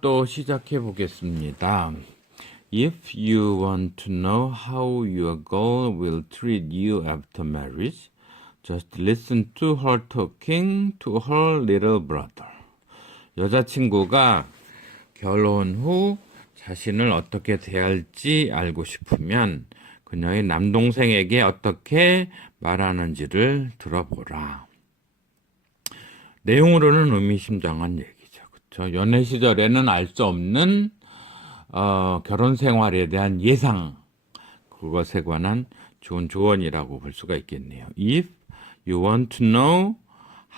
또 시작해 보겠습니다. If you want to know how your girl will treat you after marriage, just listen to her talking to her little brother. 여자친구가 결혼 후 자신을 어떻게 대할지 알고 싶으면 그녀의 남동생에게 어떻게 말하는지를 들어보라. 내용으로는 의미심장한 얘기죠. 그렇죠? 연애 시절에는 알 수 없는 결혼 생활에 대한 예상, 그것에 관한 좋은 조언이라고 볼 수가 있겠네요. If you want to know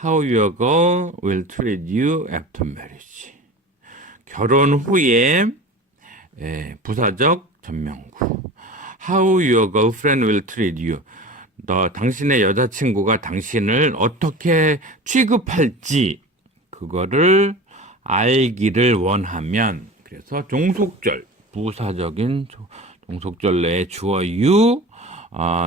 how your girl will treat you after marriage. 결혼 후에 부사적 전명구. How your girlfriend will treat you. 당신의 여자친구가 당신을 어떻게 취급할지 그거를 알기를 원하면, 그래서 종속절, 부사적인 종속절 내에 주어 you,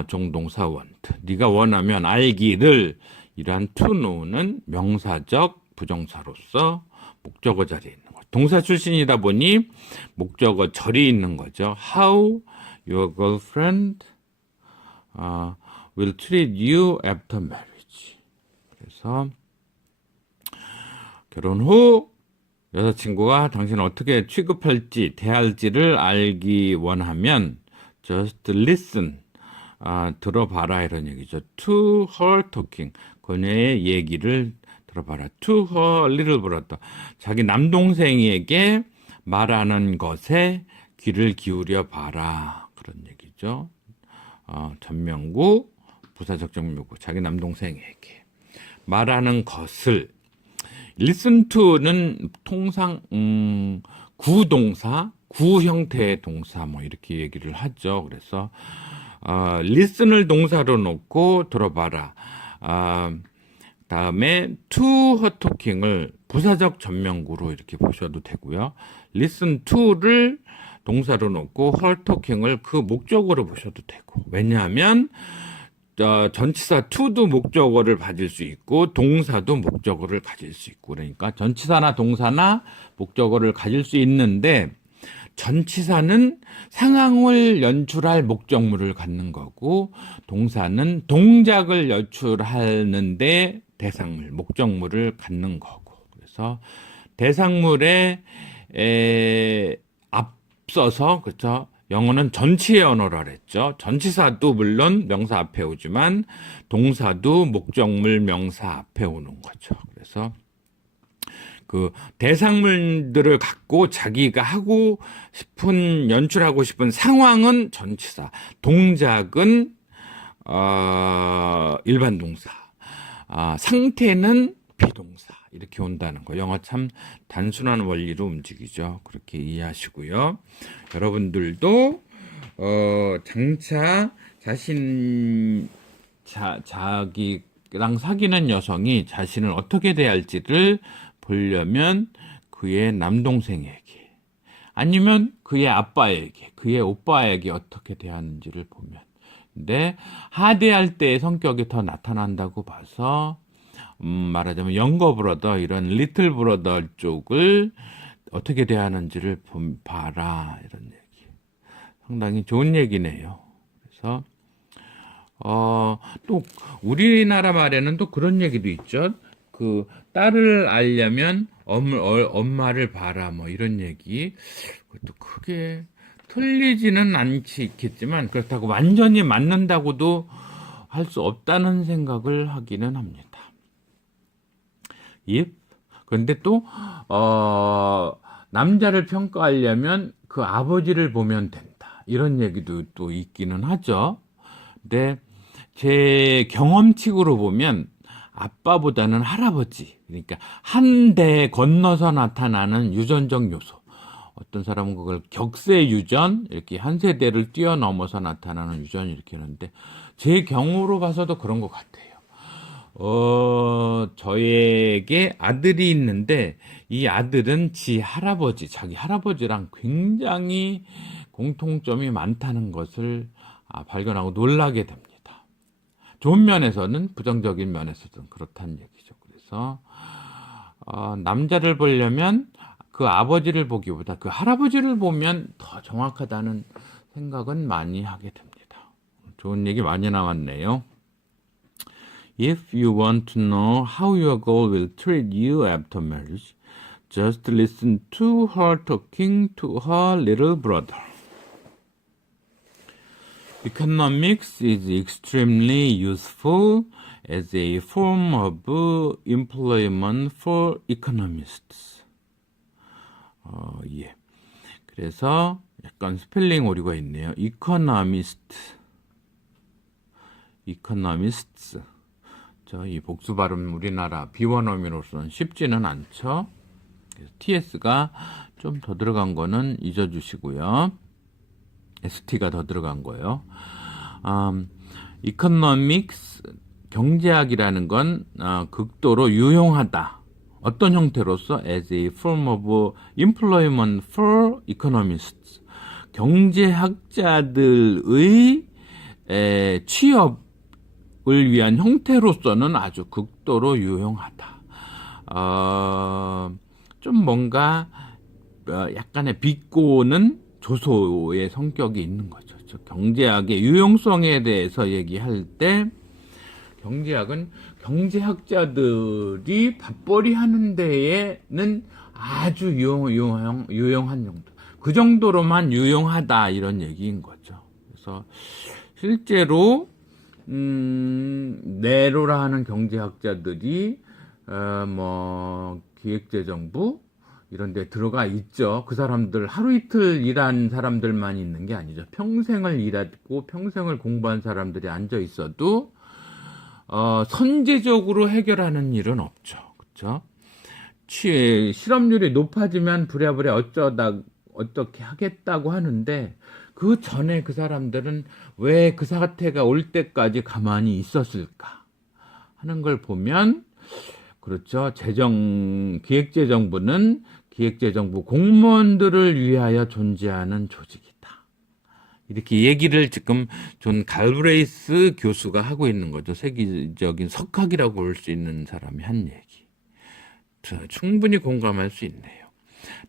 종동사 want. 네가 원하면 알기를, 이러한 to know는 명사적 부정사로서 목적어 자리에 있는 거죠. 동사 출신이다 보니 목적어 절이 있는 거죠. How your girlfriend will treat you after marriage. 그래서 결혼 후 여자친구가 당신을 어떻게 취급할지, 대할지를 알기 원하면 just listen, 들어봐라, 이런 얘기죠. To her talking, 그녀의 얘기를 들어봐라. To her little brother, 자기 남동생에게 말하는 것에 귀를 기울여 봐라, 그런 얘기죠. 전명구, 부사적 전명구, 자기 남동생에게 말하는 것을. listen to는 통상 구동사, 구 형태의 동사 뭐 이렇게 얘기를 하죠. 그래서 listen을 동사로 놓고 들어봐라. 다음에 to her talking을 부사적 전명구로 이렇게 보셔도 되고요. listen to를 동사로 놓고 her talking을 그 목적어로 보셔도 되고. 왜냐하면 전치사 to도 목적어를 가질 수 있고 동사도 목적어를 가질 수 있고, 그러니까 전치사나 동사나 목적어를 가질 수 있는데, 전치사는 상황을 연출할 목적물을 갖는 거고 동사는 동작을 연출하는데 대상물, 목적물을 갖는 거고. 그래서 대상물에 앞서서, 그렇죠? 영어는 전치의 언어라 그랬죠. 전치사도 물론 명사 앞에 오지만 동사도 목적물 명사 앞에 오는 거죠. 그래서 그 대상물들을 갖고 자기가 하고 싶은, 연출하고 싶은 상황은 전치사, 동작은 일반 동사, 상태는 비동사, 이렇게 온다는 거. 영어 참 단순한 원리로 움직이죠. 그렇게 이해하시고요. 여러분들도 장차 자기랑 사귀는 여성이 자신을 어떻게 대할지를 보려면 그의 남동생에게, 아니면 그의 아빠에게, 그의 오빠에게 어떻게 대하는지를 보면, 근데 하대할 때의 성격이 더 나타난다고 봐서 말하자면 영거 브러더, 이런 리틀 브러더 쪽을 어떻게 대하는지를 봐라, 이런 얘기. 상당히 좋은 얘기네요. 그래서 또 우리나라 말에는 또 그런 얘기도 있죠. 그 딸을 알려면 엄마를 봐라, 뭐 이런 얘기. 그것도 크게 틀리지는 않겠지만 그렇다고 완전히 맞는다고도 할 수 없다는 생각을 하기는 합니다. 그런데 또 남자를 평가하려면 그 아버지를 보면 된다, 이런 얘기도 또 있기는 하죠. 근데 제 경험칙으로 보면 아빠보다는 할아버지, 그러니까 한 대 건너서 나타나는 유전적 요소, 어떤 사람은 그걸 격세 유전, 이렇게 한 세대를 뛰어넘어서 나타나는 유전, 이렇게 하는데 제 경우로 봐서도 그런 것 같아요. 저에게 아들이 있는데 이 아들은 자기 할아버지랑 굉장히 공통점이 많다는 것을 발견하고 놀라게 됩니다. 좋은 면에서는, 부정적인 면에서는 그렇다는 얘기죠. 그래서 남자를 보려면 그 아버지를 보기보다 그 할아버지를 보면 더 정확하다는 생각은 많이 하게 됩니다. 좋은 얘기 많이 나왔네요. If you want to know how your girl will treat you after marriage, just listen to her talking to her little brother. Economics is extremely useful as a form of employment for economists. 예. 그래서 약간 스펠링 오류가 있네요. economists. 이 복수 발음 우리나라 비원어민으로서는 쉽지는 않죠. 그래서 TS가 좀 더 들어간 거는 잊어주시고요. ST가 더 들어간 거예요. economics, 경제학이라는 건 극도로 유용하다. 어떤 형태로서? as a form of employment for economists. 경제학자들의 취업을 위한 형태로서는 아주 극도로 유용하다. 좀 뭔가 약간의 비꼬는 조소의 성격이 있는 거죠. 즉 경제학의 유용성에 대해서 얘기할 때 경제학은 경제학자들이 밥벌이 하는 데에는 아주 유용한 정도. 그 정도로만 유용하다 이런 얘기인 거죠. 그래서 실제로 네로라 하는 경제학자들이 기획재정부 이런 데 들어가 있죠. 그 사람들 하루 이틀 일한 사람들만 있는 게 아니죠. 평생을 일하고 평생을 공부한 사람들이 앉아 있어도 선제적으로 해결하는 일은 없죠. 그렇죠? 실업률이 높아지면 부랴부랴 어떻게 하겠다고 하는데 그 전에 그 사람들은 왜 그 사태가 올 때까지 가만히 있었을까 하는 걸 보면 그렇죠. 기획재정부는 기획재정부 공무원들을 위하여 존재하는 조직이다. 이렇게 얘기를 지금 존 갈브레이스 교수가 하고 있는 거죠. 세계적인 석학이라고 볼 수 있는 사람이 한 얘기. 충분히 공감할 수 있네요.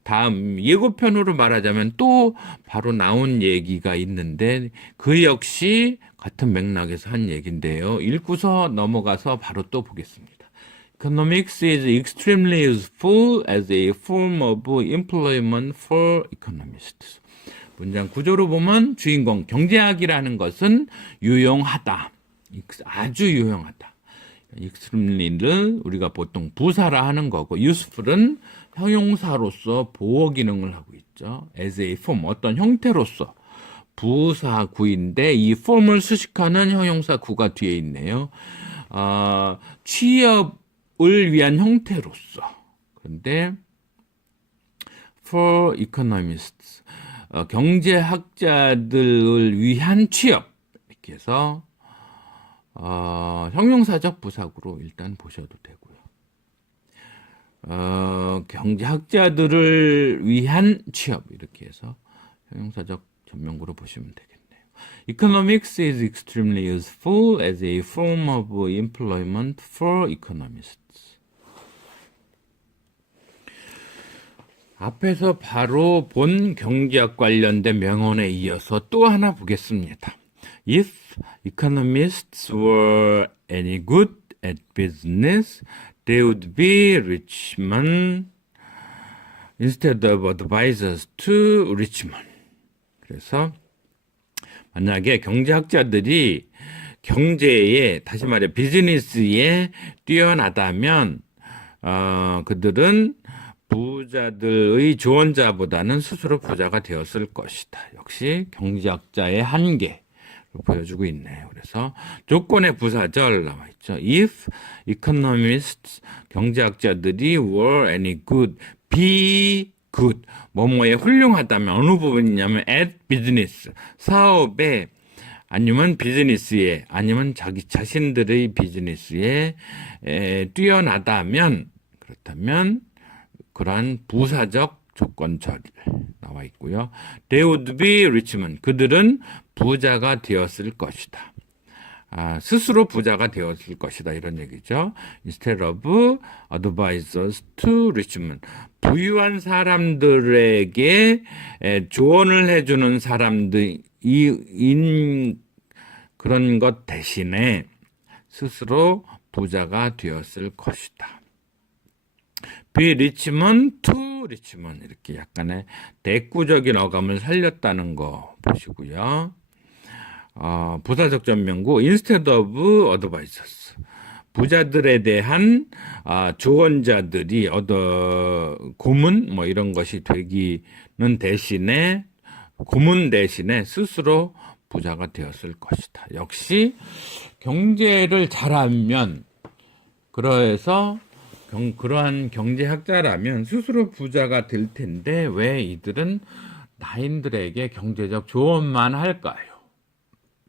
다음 예고편으로 말하자면 또 바로 나온 얘기가 있는데 그 역시 같은 맥락에서 한 얘기인데요. 읽고서 넘어가서 바로 또 보겠습니다. Economics is extremely useful as a form of employment for economists. 문장 구조로 보면 주인공 경제학이라는 것은 유용하다. 아주 유용하다. extremely를 우리가 보통 부사라 하는 거고 useful은 형용사로서 보호 기능을 하고 있죠. as a form, 어떤 형태로서 부사 구인데 이 form을 수식하는 형용사 구가 뒤에 있네요. 취업을 위한 형태로서. 그런데 for economists, 경제학자들을 위한 취업 이렇게 해서 형용사적 부사구로 일단 보셔도 되고요. 경제학자들을 위한 취업 이렇게 해서 형용사적 전명구로 보시면 되겠네요. Economics is extremely useful as a form of employment for economists. 앞에서 바로 본 경제학 관련된 명언에 이어서 또 하나 보겠습니다. If economists were any good at business, they would be rich men instead of advisors to rich men. 그래서 만약에 경제학자들이 경제에 다시 말해 비즈니스에 뛰어나다면 그들은 부자들의 조언자보다는 스스로 부자가 되었을 것이다. 역시 경제학자의 한계. 보여주고 있네요. 그래서 조건의 부사절 나와 있죠. If economists, 경제학자들이 were any good, be good, 뭐뭐에 훌륭하다면 어느 부분이냐면 at business, 사업에 아니면 비즈니스에 아니면 자기 자신들의 비즈니스에 뛰어나다면 그렇다면 그러한 부사적 조건절 나와 있고요. They would be rich men. 그들은 부자가 되었을 것이다. 스스로 부자가 되었을 것이다 이런 얘기죠. Instead of advisors to rich men. 부유한 사람들에게 조언을 해주는 사람들인 그런 것 대신에 스스로 부자가 되었을 것이다. Be rich man to rich man. 이렇게 약간의 대꾸적인 어감을 살렸다는 거 보시고요. 부사적 전명구 instead of advisors. 부자들에 대한 조언자들이 고문 뭐 이런 것이 되기는 대신에 고문 대신에 스스로 부자가 되었을 것이다. 역시 경제를 잘하면 그래서 그러한 경제학자라면 스스로 부자가 될 텐데 왜 이들은 나인들에게 경제적 조언만 할까요?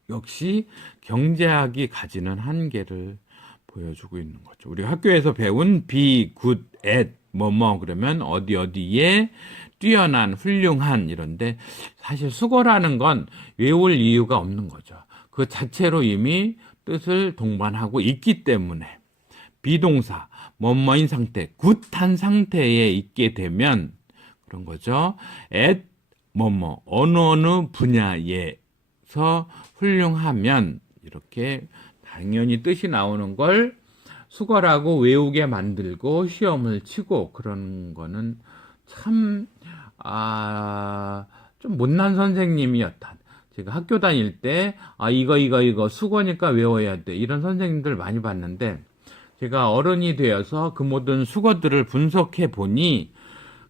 역시 경제학이 가지는 한계를 보여주고 있는 거죠. 우리 학교에서 배운 be good at 뭐뭐 그러면 어디에 뛰어난, 훌륭한 이런데 사실 수거라는 건 외울 이유가 없는 거죠. 그 자체로 이미 뜻을 동반하고 있기 때문에 비동사, 뭐뭐인 상태, 굿한 상태에 있게 되면 그런 거죠. at 뭐뭐 어느 분야에서 훌륭하면 이렇게 당연히 뜻이 나오는 걸 수거라고 외우게 만들고 시험을 치고 그런 거는 참 좀 못난 선생님이었다. 제가 학교 다닐 때 이거 수거니까 외워야 돼 이런 선생님들 많이 봤는데 제가 어른이 되어서 그 모든 수거들을 분석해 보니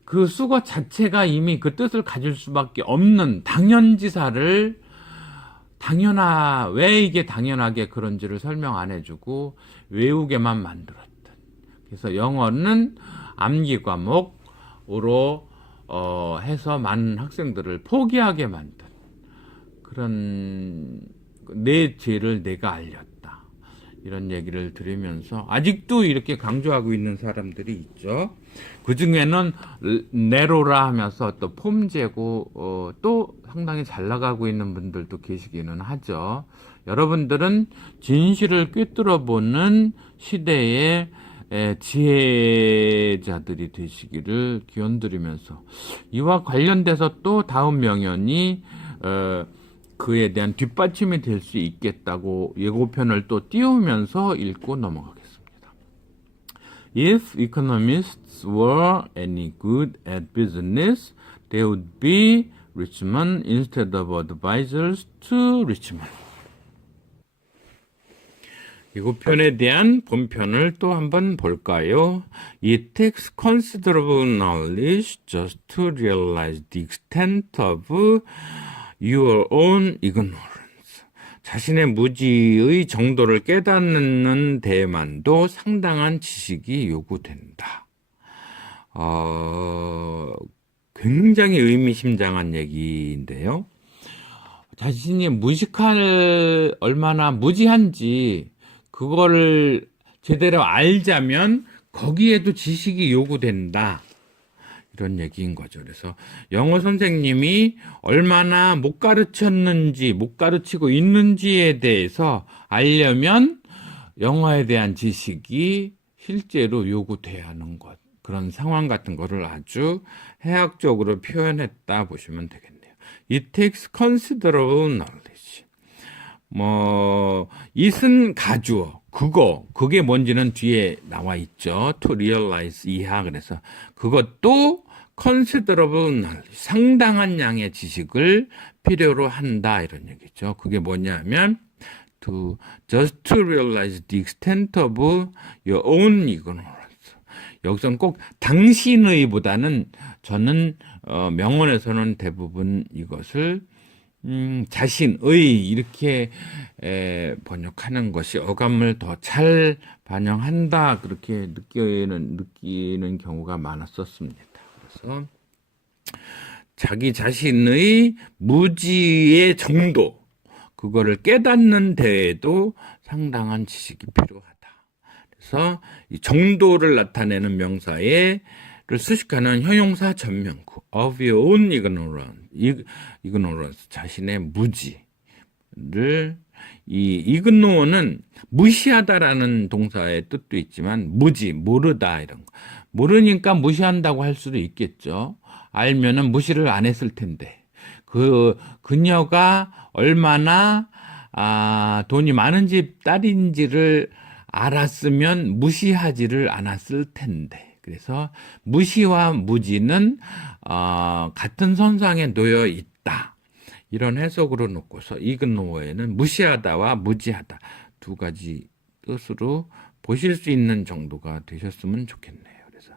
그 수거 자체가 이미 그 뜻을 가질 수밖에 없는 당연지사를 왜 이게 당연하게 그런지를 설명 안 해주고 외우게만 만들었던. 그래서 영어는 암기 과목으로 해서 많은 학생들을 포기하게 만든 그런 내 죄를 내가 알렸다. 이런 얘기를 들으면서 아직도 이렇게 강조하고 있는 사람들이 있죠. 그 중에는 네로라 하면서 또 폼제고 또 상당히 잘 나가고 있는 분들도 계시기는 하죠. 여러분들은 진실을 꿰뚫어보는 시대의 지혜자들이 되시기를 기원드리면서 이와 관련돼서 또 다음 명연이 그에 대한 뒷받침이 될 수 있겠다고 예고편을 또 띄우면서 읽고 넘어가겠습니다. If economists were any good at business, they would be rich men instead of advisors to rich men. 예고편에 대한 본편을 또 한번 볼까요? It takes considerable knowledge just to realize the extent of your own ignorance. 자신의 무지의 정도를 깨닫는 데만도 상당한 지식이 요구된다. 굉장히 의미심장한 얘기인데요. 자신이 얼마나 무지한지 그거를 제대로 알자면 거기에도 지식이 요구된다. 이런 얘기인 거죠. 그래서 영어 선생님이 얼마나 못 가르쳤는지, 못 가르치고 있는지에 대해서 알려면 영어에 대한 지식이 실제로 요구돼야 하는 것. 그런 상황 같은 거를 아주 해학적으로 표현했다 보시면 되겠네요. It takes considerable knowledge. it은 가주어. 그게 뭔지는 뒤에 나와 있죠. To realize, 이하. 그래서 그것도 considerable knowledge, 상당한 양의 지식을 필요로 한다 이런 얘기죠. 그게 뭐냐면 just to realize the extent of your own ignorance. 여기서는 꼭 당신의 보다는 저는 명언에서는 대부분 이것을 자신의 이렇게 번역하는 것이 어감을 더 잘 반영한다 그렇게 느끼는 경우가 많았었습니다. 그래서 자기 자신의 무지의 정도 그거를 깨닫는 데에도 상당한 지식이 필요하다. 그래서 이 정도를 나타내는 명사를 수식하는 형용사 전명구 of your own ignorance, 자신의 무지 이 이그노어는 무시하다라는 동사의 뜻도 있지만 무지, 모르다 이런 거. 모르니까 무시한다고 할 수도 있겠죠. 알면은 무시를 안 했을 텐데. 그녀가 얼마나 돈이 많은 집 딸인지를 알았으면 무시하지를 않았을 텐데. 그래서 무시와 무지는 같은 선상에 놓여 있다. 이런 해석으로 놓고서 이그노어에는 무시하다와 무지하다 두 가지 뜻으로 보실 수 있는 정도가 되셨으면 좋겠네요. 그래서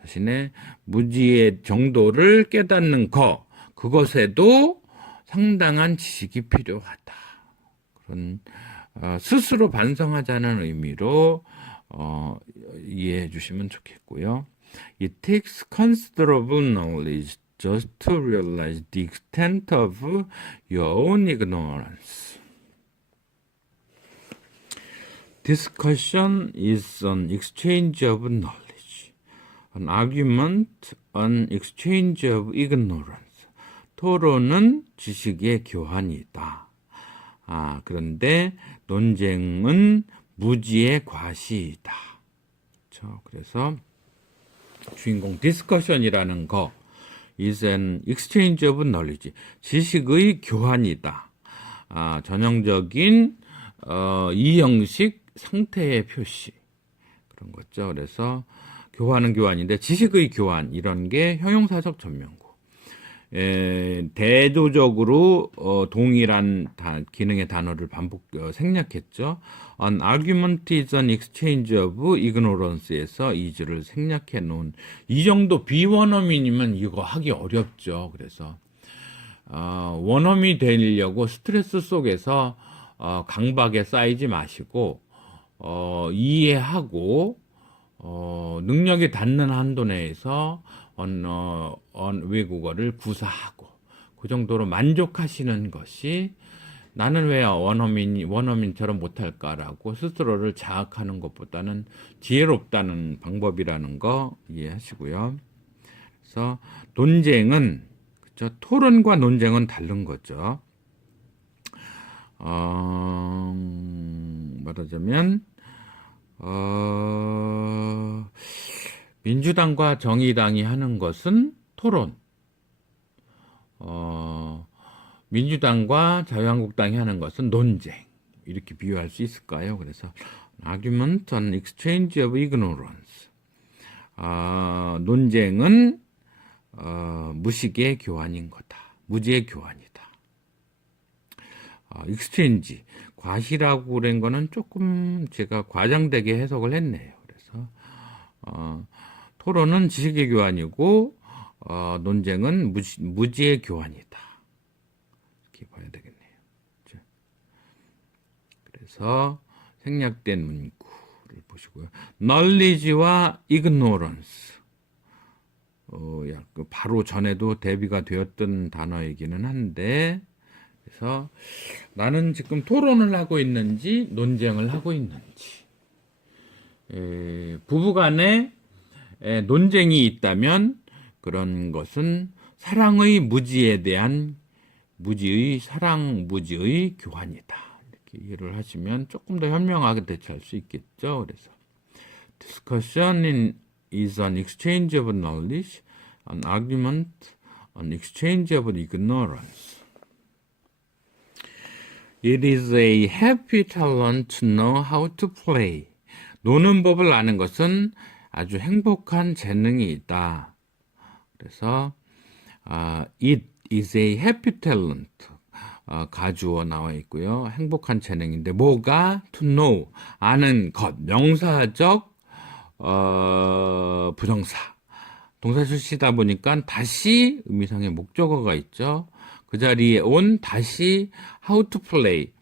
자신의 무지의 정도를 깨닫는 그것에도 상당한 지식이 필요하다. 그런 스스로 반성하자는 의미로 이해해 주시면 좋겠고요. It takes considerable knowledge just to realize the extent of your own ignorance. Discussion is an exchange of knowledge. An argument, an exchange of ignorance. 토론은 지식의 교환이다. 그런데 논쟁은 무지의 과시이다. 그렇죠? 그래서 주인공 디스커션이라는 거 is an exchange of knowledge. 지식의 교환이다. 전형적인 이 형식 상태의 표시 그런 거죠. 그래서 교환은 교환인데 지식의 교환 이런 게 형용사적 전명구. 대조적으로 동일한 기능의 단어를 반복 생략했죠. An argument is an exchange of ignorance에서 is를 생략해 놓은 이 정도 비원어민이면 이거 하기 어렵죠. 그래서 원어민이 되려고 스트레스 속에서 강박에 쌓이지 마시고 이해하고 능력이 닿는 한도 내에서 외국어를 구사하고 그 정도로 만족하시는 것이 나는 왜 원어민처럼 못할까라고 스스로를 자학하는 것보다는 지혜롭다는 방법이라는 거 이해하시고요. 그래서 논쟁은 그렇죠? 토론과 논쟁은 다른 거죠. 말하자면 민주당과 정의당이 하는 것은 토론. 민주당과 자유한국당이 하는 것은 논쟁. 이렇게 비유할 수 있을까요? 그래서 argument on exchange of ignorance. 논쟁은 무식의 교환인 거다. 무지의 교환이다. exchange. 과시라고 그런 거는 조금 제가 과장되게 해석을 했네요. 그래서 토론은 지식의 교환이고 논쟁은 무지의 교환이다. 이렇게 봐야 되겠네요. 그래서 생략된 문구를 보시고요. knowledge와 ignorance. 바로 전에도 대비가 되었던 단어이기는 한데 그래서 나는 지금 토론을 하고 있는지 논쟁을 하고 있는지 부부간에 논쟁이 있다면 그런 것은 사랑의 무지에 대한 무지의 교환이다. 이렇게 이해를 하시면 조금 더 현명하게 대처할 수 있겠죠. 그래서 discussion is an exchange of knowledge, an argument, an exchange of ignorance. It is a happy talent to know how to play. 노는 법을 아는 것은 아주 행복한 재능이 있다. 그래서 it is a happy talent. 가주어 나와 있고요. 행복한 재능인데 뭐가 to know 아는 것 명사적 부정사 동사 출시다 보니까 다시 의미상의 목적어가 있죠. 그 자리에 온 다시 how to play,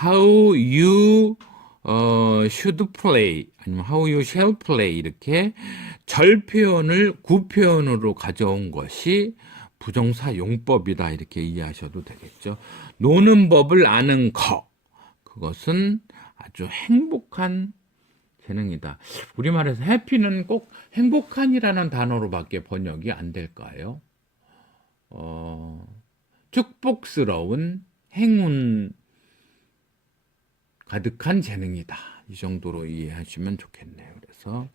how you should play 아니면 how you shall play 이렇게 절 표현을 구 표현으로 가져온 것이 부정사 용법이다 이렇게 이해하셔도 되겠죠. 노는 법을 아는 그것은 아주 행복한 재능이다. 우리말에서 해피는 꼭 행복한이라는 단어로밖에 번역이 안 될까요? 축복스러운 행운 가득한 재능이다. 이 정도로 이해하시면 좋겠네요. 그래서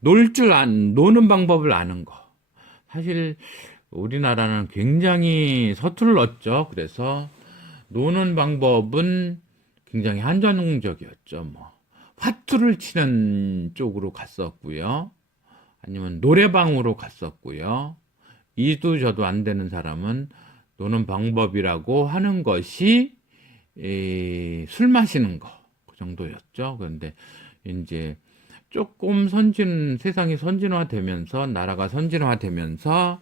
노는 방법을 아는 거. 사실 우리나라는 굉장히 서툴렀죠. 그래서 노는 방법은 굉장히 한정적이었죠. 뭐 화투를 치는 쪽으로 갔었고요. 아니면 노래방으로 갔었고요. 이도 저도 안 되는 사람은 노는 방법이라고 하는 것이 술 마시는 거, 그 정도였죠. 그런데 이제 조금 세상이 선진화되면서, 나라가 선진화되면서,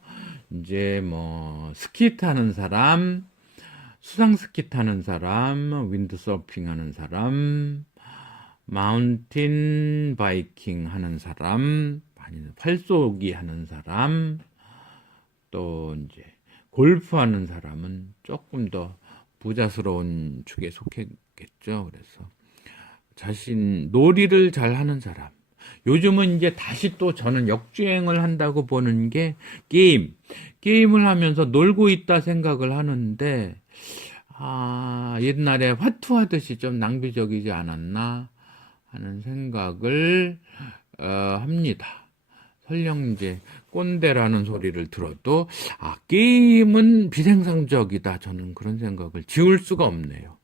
이제 뭐, 스키 타는 사람, 수상 스키 타는 사람, 윈드서핑 하는 사람, 마운틴 바이킹 하는 사람, 아니면 활쏘기 하는 사람, 또 이제 골프 하는 사람은 조금 더 부자스러운 축에 속했겠죠. 그래서 놀이를 잘 하는 사람. 요즘은 이제 다시 또 저는 역주행을 한다고 보는 게 게임을 하면서 놀고 있다 생각을 하는데, 옛날에 화투 하듯이 좀 낭비적이지 않았나 하는 생각을 합니다. 설령 이제 꼰대라는 소리를 들어도 게임은 비생산적이다. 저는 그런 생각을 지울 수가 없네요.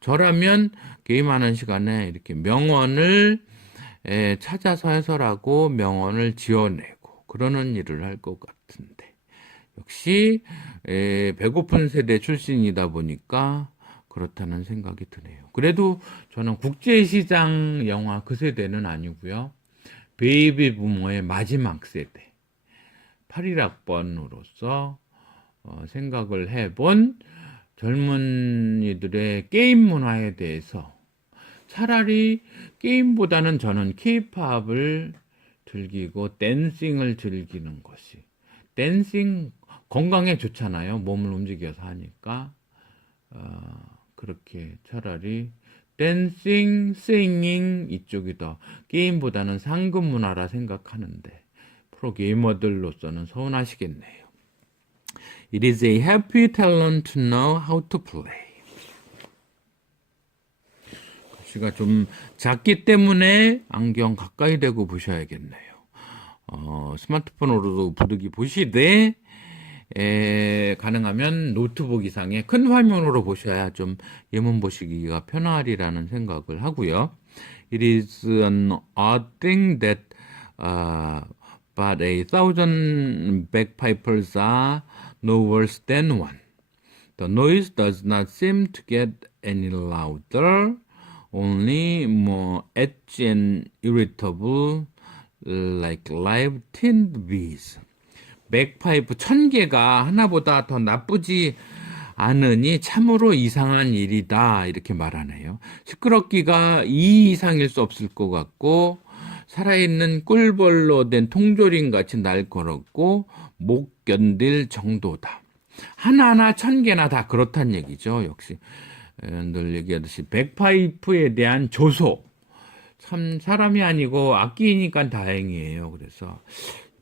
저라면 게임하는 시간에 이렇게 명언을 찾아서 해설하고 명언을 지어내고 그러는 일을 할 것 같은데, 역시 배고픈 세대 출신이다 보니까 그렇다는 생각이 드네요. 그래도 저는 국제시장 영화 그 세대는 아니고요. 베이비 부모의 마지막 세대, 81학번으로서 생각을 해본 젊은이들의 게임 문화에 대해서, 차라리 게임보다는 저는 케이팝을 즐기고 댄싱을 즐기는 것이, 댄싱 건강에 좋잖아요. 몸을 움직여서 하니까. 그렇게 차라리 댄싱, 싱잉 이쪽이 더 게임보다는 상급 문화라 생각하는데, 프로게이머들로서는 서운하시겠네요. It is a happy talent to know how to play. 글씨가 좀 작기 때문에 안경 가까이 대고 보셔야겠네요. 스마트폰으로도 부득이 보시되, 가능하면 노트북 이상의 큰 화면으로 보셔야 좀 예문 보시기가 편하리라는 생각을 하고요. It is an odd thing that but 1,000 bagpipers are no worse than one. The noise does not seem to get any louder, only more edgy and irritable, like live tinned bees. 맥파이프 1,000개가 하나보다 더 나쁘지 않으니 참으로 이상한 일이다, 이렇게 말하네요. 시끄럽기가 이 이상일 수 없을 것 같고, 살아있는 꿀벌로 된 통조림같이 날카롭고 못 견딜 정도다. 하나하나 1,000개나 다 그렇단 얘기죠. 역시 늘 얘기하듯이 백파이프에 대한 조소, 참 사람이 아니고 악기니까 다행이에요. 그래서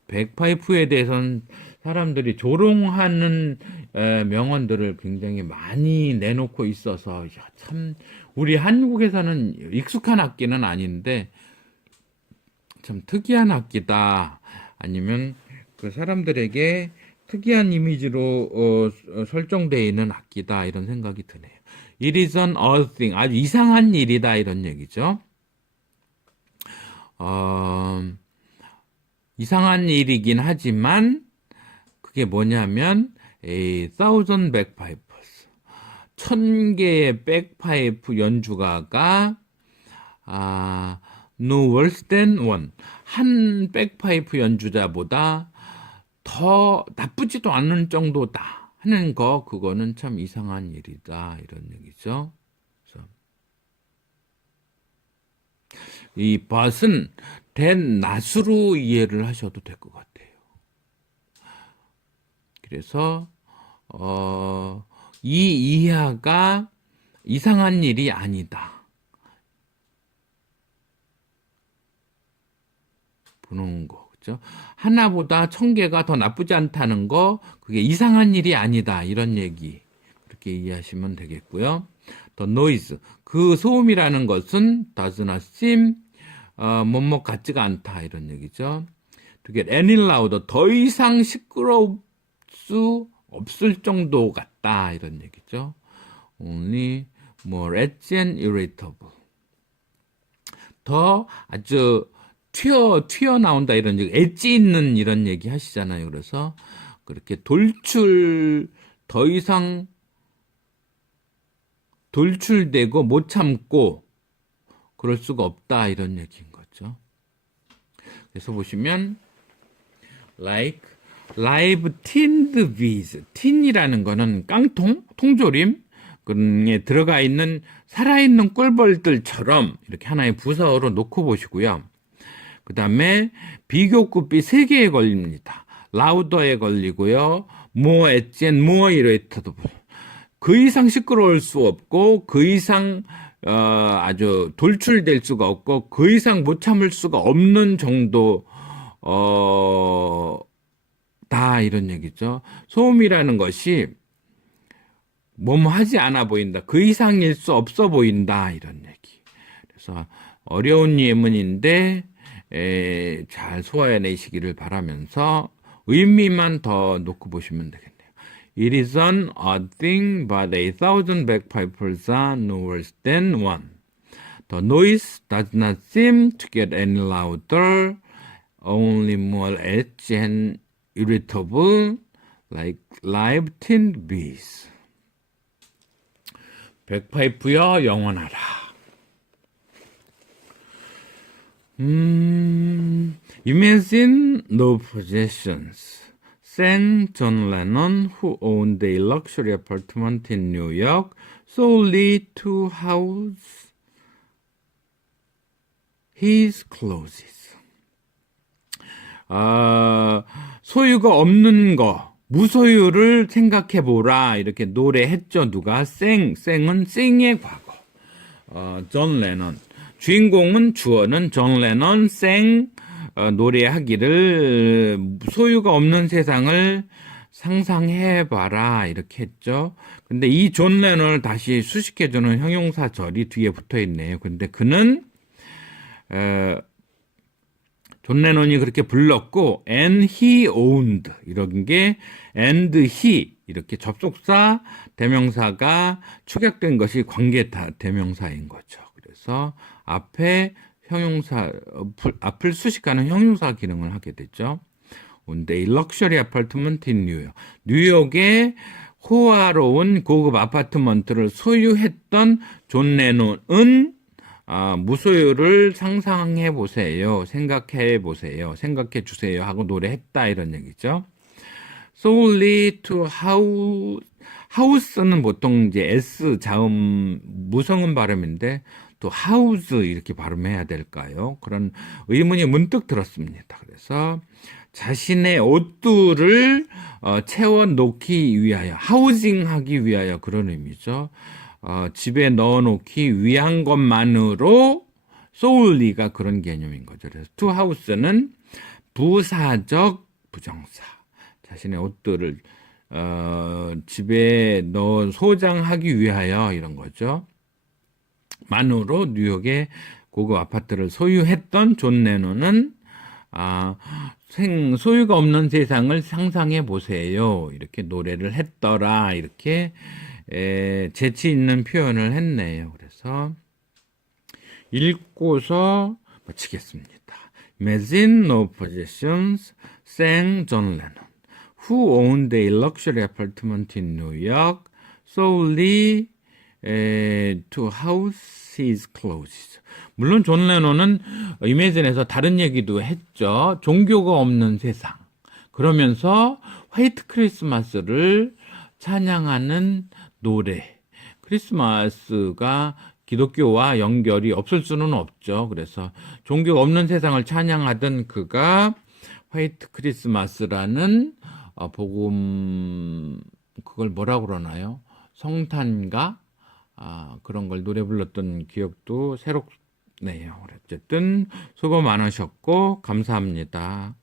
백파이프에 대해서는 사람들이 조롱하는 명언들을 굉장히 많이 내놓고 있어서, 참 우리 한국에서는 익숙한 악기는 아닌데 참 특이한 악기다, 아니면 그 사람들에게 특이한 이미지로 설정되어 있는 악기다, 이런 생각이 드네요. It is an odd thing, 아주 이상한 일이다, 이런 얘기죠. 이상한 일이긴 하지만 그게 뭐냐면 a 1,000 bagpipers, 1,000개의 백파이프 연주가가 no worse than one, 한 백파이프 연주자보다 더 나쁘지도 않은 정도다 하는 거, 그거는 참 이상한 일이다, 이런 얘기죠. 그래서 이 벗은 대낮으로 이해를 하셔도 될 것 같아요. 그래서 이 이하가 이상한 일이 아니다 보는 거, 그죠? 하나보다 1,000개가 더 나쁘지 않다는 거, 그게 이상한 일이 아니다, 이런 얘기. 그렇게 이해하시면 되겠고요. The noise, 그 소음이라는 것은 does not seem 뭐뭐 같지가 않다 이런 얘기죠. To get any louder, 더 이상 시끄러울 수 없을 정도 같다 이런 얘기죠. Only more edgy and irritable, 더 아주 튀어나온다 이런 얘기, 엣지 있는 이런 얘기 하시잖아요. 그래서 그렇게 더 이상 돌출되고 못 참고 그럴 수가 없다 이런 얘기인 거죠. 그래서 보시면 like live tinned bees, tin이라는 거는 깡통, 통조림 그에 들어가 있는 살아있는 꿀벌들처럼 이렇게 하나의 부사어로 놓고 보시고요. 그 다음에 비교급비 3개에 걸립니다. louder에 걸리고요. more edgy and more irritable, 그 이상 시끄러울 수 없고 그 이상 아주 돌출될 수가 없고 그 이상 못 참을 수가 없는 정도 다 이런 얘기죠. 소음이라는 것이 뭐뭐 하지 않아 보인다, 그 이상일 수 없어 보인다 이런 얘기. 그래서 어려운 예문인데 잘 소화해내시기를 바라면서 의미만 더 놓고 보시면 되겠네요. It is an odd thing, but 1,000 bagpipers are no worse than one. The noise does not seem to get any louder, only more edgy and irritable, like live tinned bees. 백파이프여 영원하라. Imagine no possessions, sang John Lennon, who owned a luxury apartment in New York solely to house his clothes. 소유가 없는 거, 무소유를 생각해보라 이렇게 노래했죠. 누가? 생은 sing의 과거. 존 레넌, 주인공은 주어는 존 레넌 노래하기를 소유가 없는 세상을 상상해봐라 이렇게 했죠. 근데 이 존 레넌을 다시 수식해주는 형용사절이 뒤에 붙어있네요. 근데 그는 존 레논이 그렇게 불렀고 and he owned 이런 게 and he 이렇게 접속사 대명사가 축약된 것이 관계 대명사인 거죠. 그래서 앞에 앞을 수식하는 형용사 기능을 하게 되죠. owned a luxury apartment in New York. 뉴욕의 호화로운 고급 아파트먼트를 소유했던 존 레논은 무소유를 상상해 보세요. 생각해 보세요. 생각해 주세요. 하고 노래했다 이런 얘기죠. solely to house는 보통 이제 s 자음 무성음 발음인데 또 house 이렇게 발음해야 될까요? 그런 의문이 문득 들었습니다. 그래서 자신의 옷들을 채워놓기 위하여, 하우징하기 위하여 그런 의미죠. 집에 넣어놓기 위한 것만으로 solely가 그런 개념인 거죠. 그래서 to house는 부사적 부정사, 자신의 옷들을 집에 넣어 소장하기 위하여 이런 거죠. 만으로 뉴욕의 고급 아파트를 소유했던 존 레논은 소유가 없는 세상을 상상해 보세요. 이렇게 노래를 했더라. 이렇게 재치 있는 표현을 했네요. 그래서 읽고서 마치겠습니다. Imagine no possessions, sang John Lennon, who owned a luxury apartment in New York solely to house his clothes. 물론 존 레논은 이매진에서 다른 얘기도 했죠. 종교가 없는 세상. 그러면서 화이트 크리스마스를 찬양하는 노래. 크리스마스가 기독교와 연결이 없을 수는 없죠. 그래서 종교가 없는 세상을 찬양하던 그가 화이트 크리스마스라는 복음, 그걸 뭐라고 그러나요? 성탄가? 그런 걸 노래 불렀던 기억도 새롭네요. 어쨌든 수고 많으셨고 감사합니다.